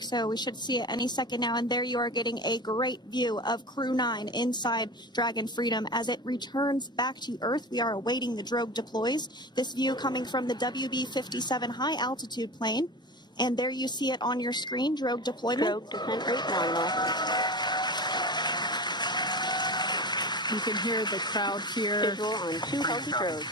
So we should see it any second now. And there you are getting a great view of Crew 9 inside Dragon Freedom as it returns back to Earth. We are awaiting the drogue deploys. This view coming from the WB-57 high altitude plane. And there you see it on your screen, drogue deployment. Drogue descent rate nominal. You can hear the crowd here. Visual on 2 healthy drogues.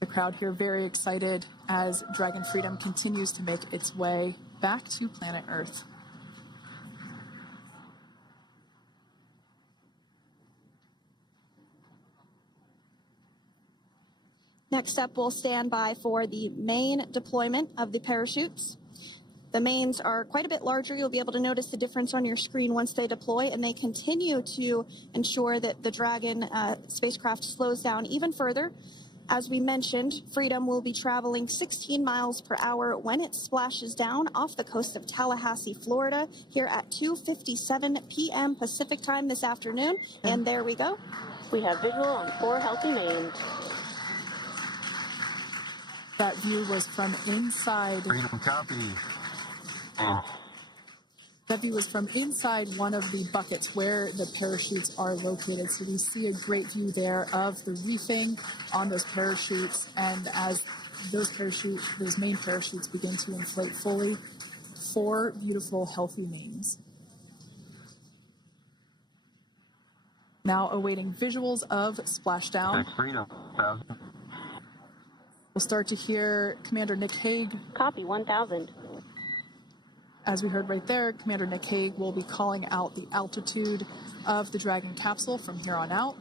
The crowd here very excited as Dragon Freedom continues to make its way back to planet Earth. Next up, we'll stand by for the main deployment of the parachutes. The mains are quite a bit larger. You'll be able to notice the difference on your screen once they deploy, and they continue to ensure that the Dragon spacecraft slows down even further. As we mentioned, Freedom will be traveling 16 miles per hour when it splashes down off the coast of Tallahassee, Florida, here at 2:57 p.m. Pacific time this afternoon. And there we go. We have visual on 4 healthy mains. That view was from inside. Freedom copy. That view was from inside one of the buckets where the parachutes are located. So we see a great view there of the reefing on those parachutes. And as those main parachutes begin to inflate fully, 4 beautiful, healthy mains. Now awaiting visuals of splashdown. Freedom. We'll start to hear Commander Nick Hague. Copy 1000. As we heard right there, Commander Nick Hague will be calling out the altitude of the Dragon capsule from here on out.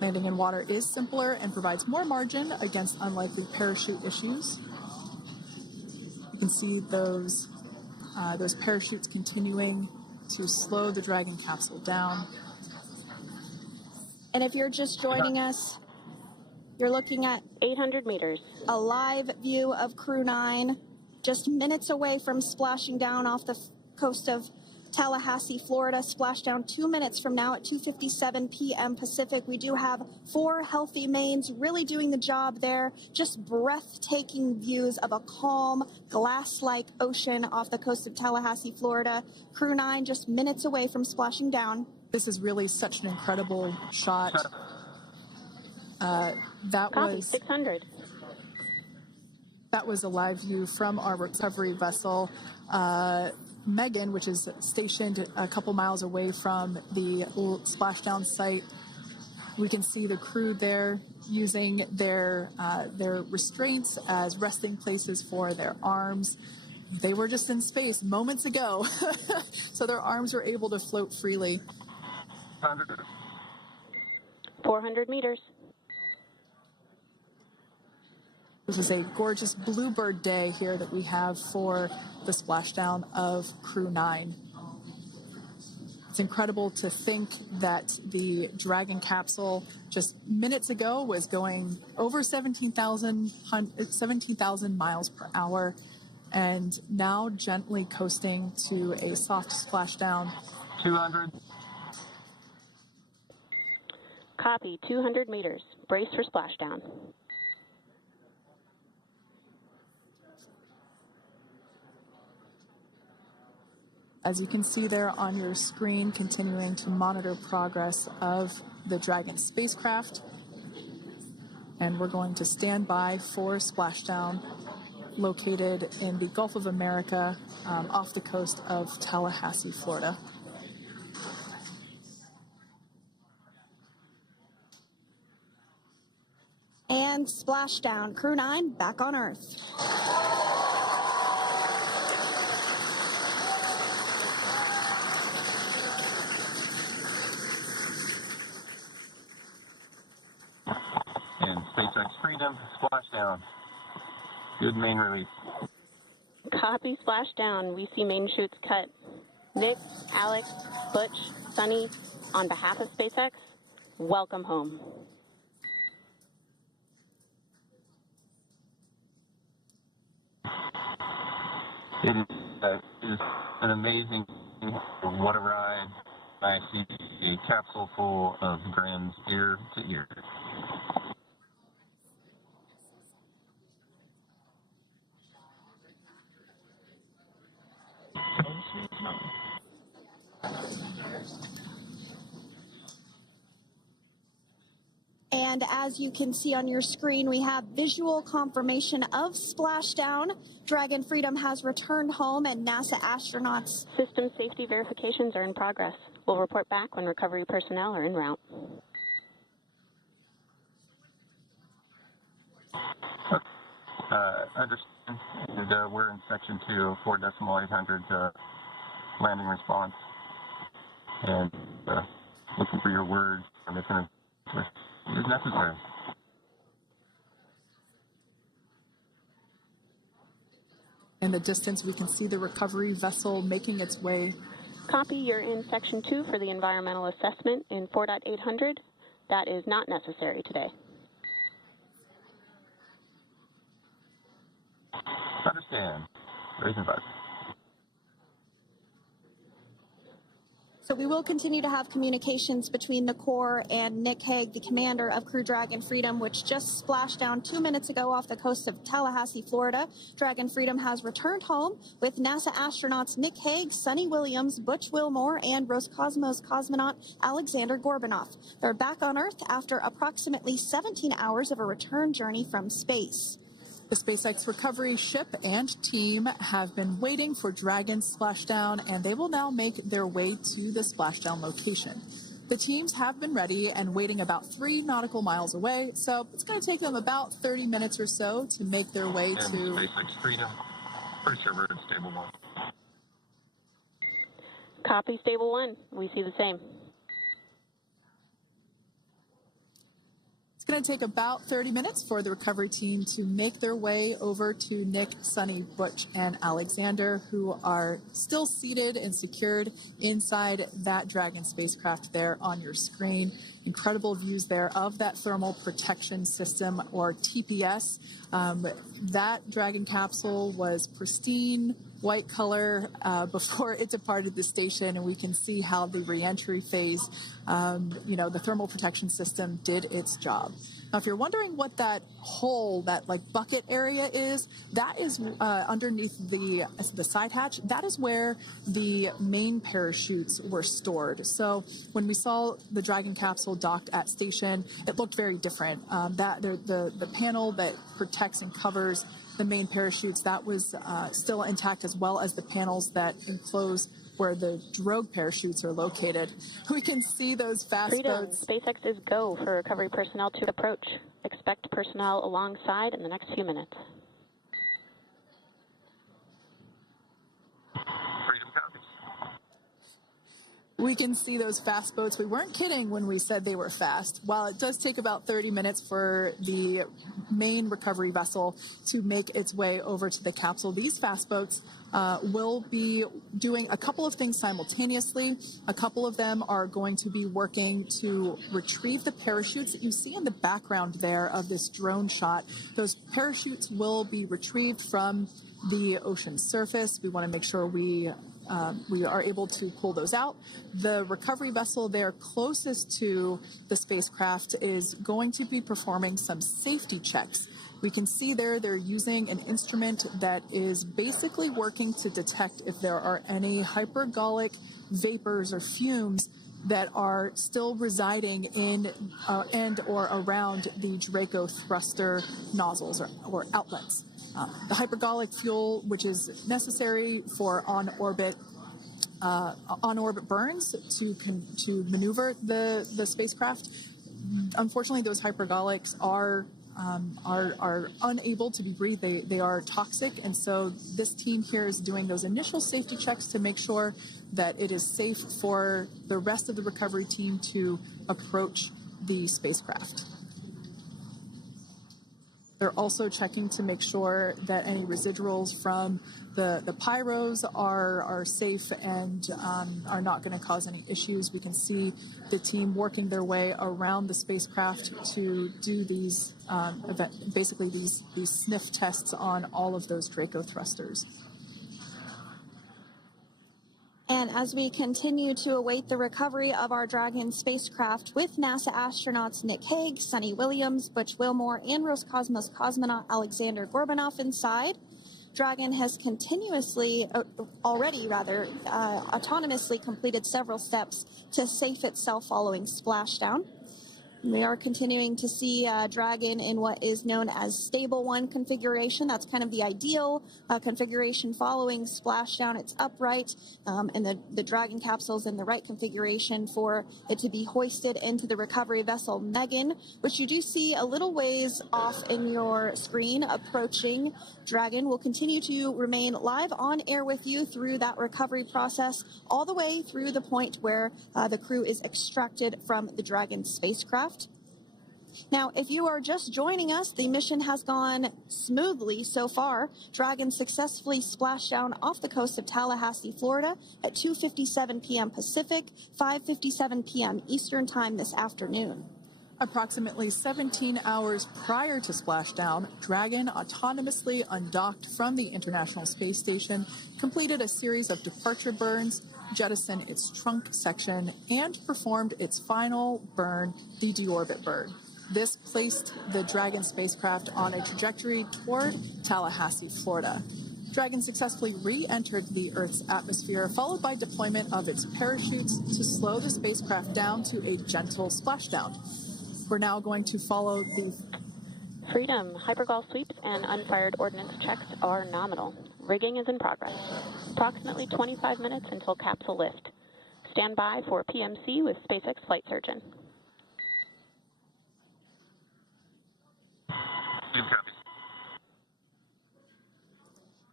Landing in water is simpler and provides more margin against unlikely parachute issues. You can see those parachutes continuing to slow the Dragon capsule down. And if you're just joining us, you're looking at 800 meters. A live view of Crew 9. Just minutes away from splashing down off the coast of Tallahassee, Florida. Splashdown 2 minutes from now at 2:57 p.m. Pacific. We do have 4 healthy mains really doing the job there. Just breathtaking views of a calm, glass-like ocean off the coast of Tallahassee, Florida. Crew 9 just minutes away from splashing down. This is really such an incredible shot. Copy 600. That was a live view from our recovery vessel, Megan, which is stationed a couple miles away from the splashdown site. We can see the crew there using their restraints as resting places for their arms. They were just in space moments ago, so their arms were able to float freely. 400 meters. This is a gorgeous bluebird day here that we have for the splashdown of Crew 9. It's incredible to think that the Dragon capsule just minutes ago was going over 17,000 miles per hour and now gently coasting to a soft splashdown. 200. Copy 200 meters. Brace for splashdown. As you can see there on your screen, continuing to monitor progress of the Dragon spacecraft. And we're going to stand by for splashdown located in the Gulf of America off the coast of Tallahassee, Florida. And splashdown. Crew 9 back on Earth. And SpaceX Freedom, splashdown. Good main release. Copy splashdown. We see main chutes cut. Nick, Alex, Butch, Sunny, on behalf of SpaceX, welcome home. It is an amazing, what a ride. I see a capsule full of grins ear to ear. And as you can see on your screen, we have visual confirmation of splashdown. Dragon Freedom has returned home, and NASA astronauts. System safety verifications are in progress. We'll report back when recovery personnel are en route. Understand. And, we're in section 2 of 4.800 landing response. And looking for your words and if it is necessary. In the distance, we can see the recovery vessel making its way. Copy, you're in section 2 for the environmental assessment in 4.800. That is not necessary today. Understand. Raising bus. So we will continue to have communications between the Corps and Nick Hague, the commander of Crew Dragon Freedom, which just splashed down 2 minutes ago off the coast of Tallahassee, Florida. Dragon Freedom has returned home with NASA astronauts Nick Hague, Sonny Williams, Butch Wilmore, and Roscosmos cosmonaut Alexander Gorbanov. They're back on Earth after approximately 17 hours of a return journey from space. The SpaceX recovery ship and team have been waiting for Dragon's splashdown, and they will now make their way to the splashdown location. The teams have been ready and waiting about 3 nautical miles away, so it's going to take them about 30 minutes or so to make their way And to SpaceX Freedom. Pretty sure we're in stable 1. Copy, stable 1. We see the same. It's going to take about 30 minutes for the recovery team to make their way over to Nick, Sonny, Butch, and Alexander, who are still seated and secured inside that Dragon spacecraft there on your screen. Incredible views there of that thermal protection system, or TPS. That Dragon capsule was pristine, white color before it departed the station, and we can see how the reentry phase, the thermal protection system did its job. Now, if you're wondering what that hole, that like bucket area is, that is underneath the side hatch. That is where the main parachutes were stored. So when we saw the Dragon capsule docked at station, it looked very different. The panel that protects and covers the main parachutes, that was still intact, as well as the panels that enclose where the drogue parachutes are located. We can see those fast Freedom, boats. SpaceX is go for recovery personnel to approach. Expect personnel alongside in the next few minutes. Freedom copies. We can see those fast boats. We weren't kidding when we said they were fast. While it does take about 30 minutes for the main recovery vessel to make its way over to the capsule, these fast boats will be doing a couple of things simultaneously. A couple of them are going to be working to retrieve the parachutes that you see in the background there of this drone shot. Those parachutes will be retrieved from the ocean surface. We want to make sure we are able to pull those out. The recovery vessel there closest to the spacecraft is going to be performing some safety checks. We can see there they're using an instrument that is basically working to detect if there are any hypergolic vapors or fumes that are still residing in and or around the Draco thruster nozzles or outlets. The hypergolic fuel, which is necessary for on-orbit burns to maneuver the spacecraft. Unfortunately, those hypergolics are unable to be breathed. They are toxic, and so this team here is doing those initial safety checks to make sure that it is safe for the rest of the recovery team to approach the spacecraft. They're also checking to make sure that any residuals from the pyros are safe and are not going to cause any issues. We can see the team working their way around the spacecraft to do these these sniff tests on all of those Draco thrusters. And as we continue to await the recovery of our Dragon spacecraft with NASA astronauts Nick Hague, Sonny Williams, Butch Wilmore, and Roscosmos cosmonaut Alexander Gorbanov inside, Dragon has autonomously completed several steps to safe itself following splashdown. We are continuing to see Dragon in what is known as Stable 1 configuration. That's kind of the ideal configuration following splashdown. It's upright, and the Dragon capsule's in the right configuration for it to be hoisted into the recovery vessel Megan, which you do see a little ways off in your screen approaching. Dragon will continue to remain live on air with you through that recovery process, all the way through the point where the crew is extracted from the Dragon spacecraft. Now, if you are just joining us, the mission has gone smoothly so far. Dragon successfully splashed down off the coast of Tallahassee, Florida at 2:57 p.m. Pacific, 5:57 p.m. Eastern Time this afternoon. Approximately 17 hours prior to splashdown, Dragon autonomously undocked from the International Space Station, completed a series of departure burns, jettisoned its trunk section, and performed its final burn, the deorbit burn. This placed the Dragon spacecraft on a trajectory toward Tallahassee, Florida. Dragon successfully re-entered the Earth's atmosphere, followed by deployment of its parachutes to slow the spacecraft down to a gentle splashdown. We're now going to follow the Freedom. Hypergol sweeps and unfired ordnance checks are nominal. Rigging is in progress. Approximately 25 minutes until capsule lift. Stand by for PMC with SpaceX flight surgeon.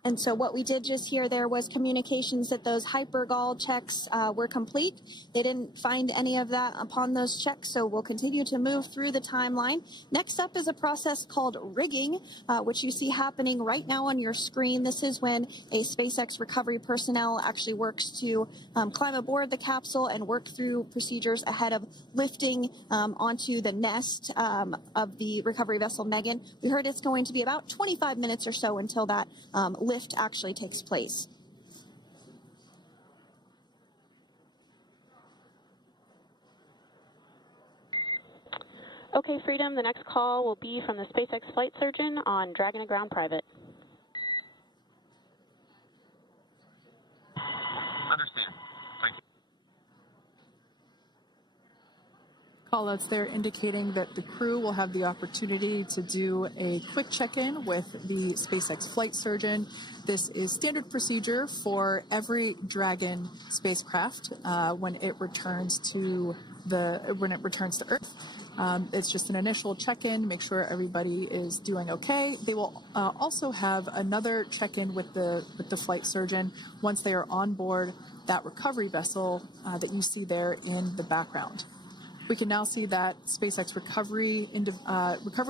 And so what we did just hear there was communications that those hypergol checks were complete. They didn't find any of that upon those checks, so we'll continue to move through the timeline. Next up is a process called rigging, which you see happening right now on your screen. This is when a SpaceX recovery personnel actually works to climb aboard the capsule and work through procedures ahead of lifting onto the nest of the recovery vessel Megan. We heard it's going to be about 25 minutes or so until that lift actually takes place. Okay, Freedom, the next call will be from the SpaceX flight surgeon on Dragon to Ground Private. Understand. Thank you. callouts there indicating that the crew will have the opportunity to do a quick check-in with the SpaceX flight surgeon. This is standard procedure for every Dragon spacecraft when it returns to Earth. It's just an initial check-in, make sure everybody is doing okay. They will also have another check-in with the flight surgeon once they are on board that recovery vessel that you see there in the background. We can now see that SpaceX recovery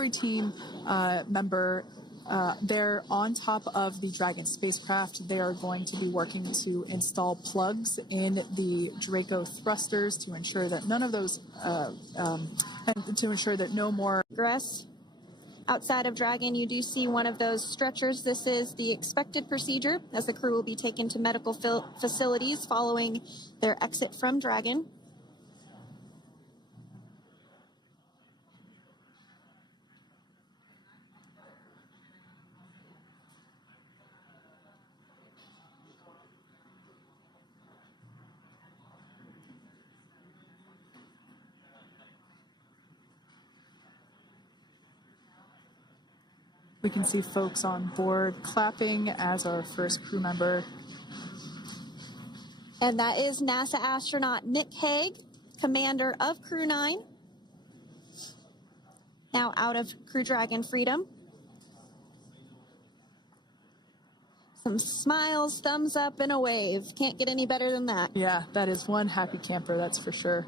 team member they're on top of the Dragon spacecraft. They are going to be working to install plugs in the Draco thrusters to ensure that none of those, and to ensure that no more. Outside of Dragon, you do see one of those stretchers. This is the expected procedure as the crew will be taken to medical facilities following their exit from Dragon. We can see folks on board clapping as our first crew member. And that is NASA astronaut Nick Hague, commander of Crew 9, now out of Crew Dragon Freedom. Some smiles, thumbs up, and a wave. Can't get any better than that. Yeah, that is one happy camper, that's for sure.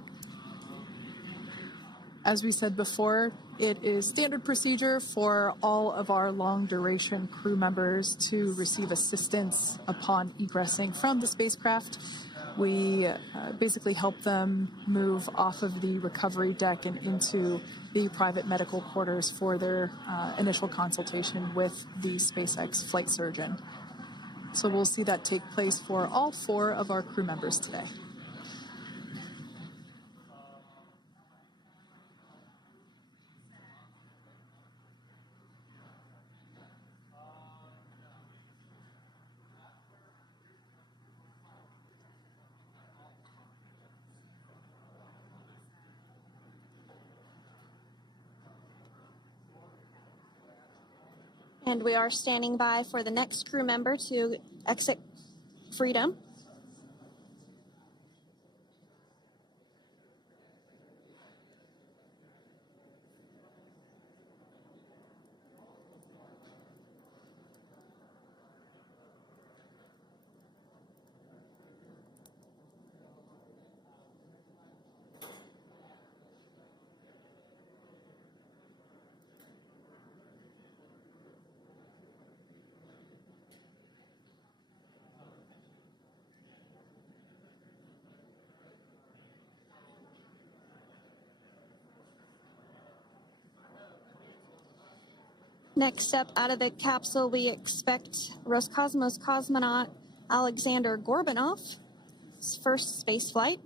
As we said before, it is standard procedure for all of our long-duration crew members to receive assistance upon egressing from the spacecraft. We basically help them move off of the recovery deck and into the private medical quarters for their initial consultation with the SpaceX flight surgeon. So we'll see that take place for all 4 of our crew members today. And we are standing by for the next crew member to exit Freedom. Next up out of the capsule, we expect Roscosmos cosmonaut Alexander Gorbanov. His first space flight.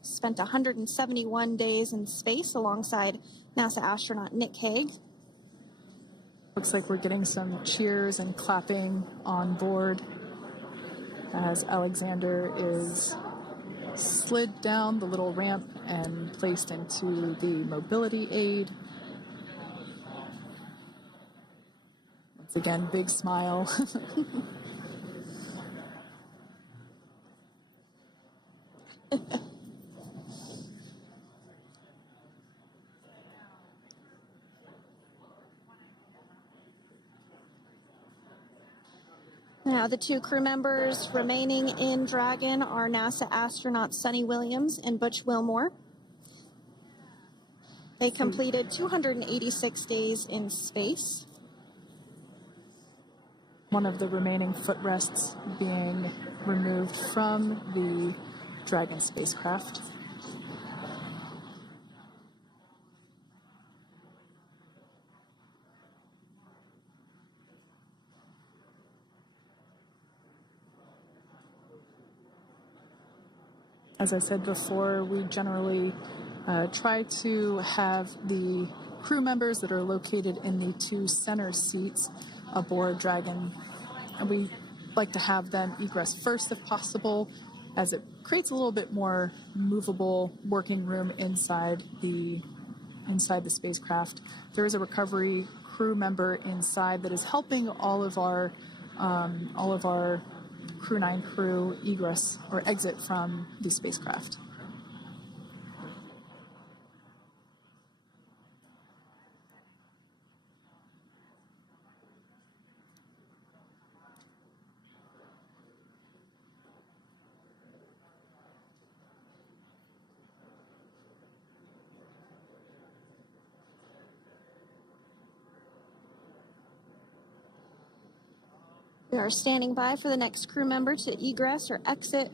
Spent 171 days in space alongside NASA astronaut Nick Hague. Looks like we're getting some cheers and clapping on board as Alexander is slid down the little ramp and placed into the mobility aid. Once again, big smile. Now, the two crew members remaining in Dragon are NASA astronauts Sunny Williams and Butch Wilmore. They completed 286 days in space. One of the remaining footrests being removed from the Dragon spacecraft. As I said before, we generally try to have the crew members that are located in the two center seats aboard Dragon, and we like to have them egress first if possible, as it creates a little bit more movable working room inside the spacecraft. There is a recovery crew member inside that is helping all of our Crew 9 crew egress or exit from the spacecraft. We are standing by for the next crew member to egress or exit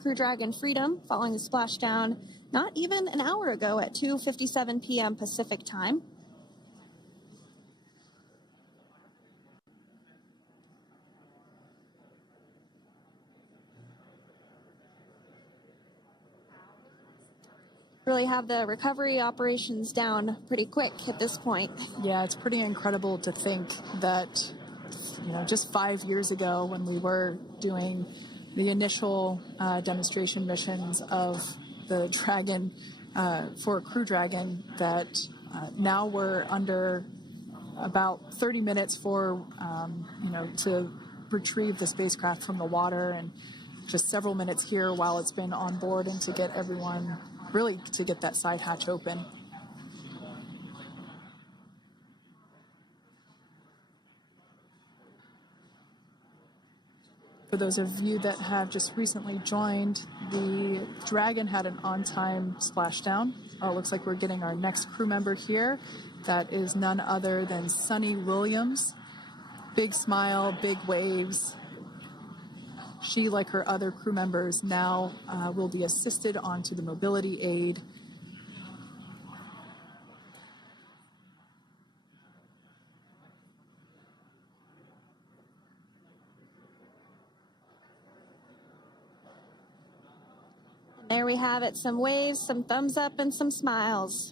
Crew Dragon Freedom following the splashdown not even an hour ago at 2:57 p.m. Pacific time. Really have the recovery operations down pretty quick at this point. Yeah, it's pretty incredible to think that, just 5 years ago when we were doing the initial demonstration missions of the Dragon for Crew Dragon, that now we're under about 30 minutes for, to retrieve the spacecraft from the water, and just several minutes here while it's been on board and to get everyone, really to get that side hatch open. For those of you that have just recently joined, the Dragon had an on-time splashdown. It looks like we're getting our next crew member here. That is none other than Sunny Williams. Big smile, big waves. She, like her other crew members, now will be assisted onto the mobility aid. There we have it, some waves, some thumbs up, and some smiles.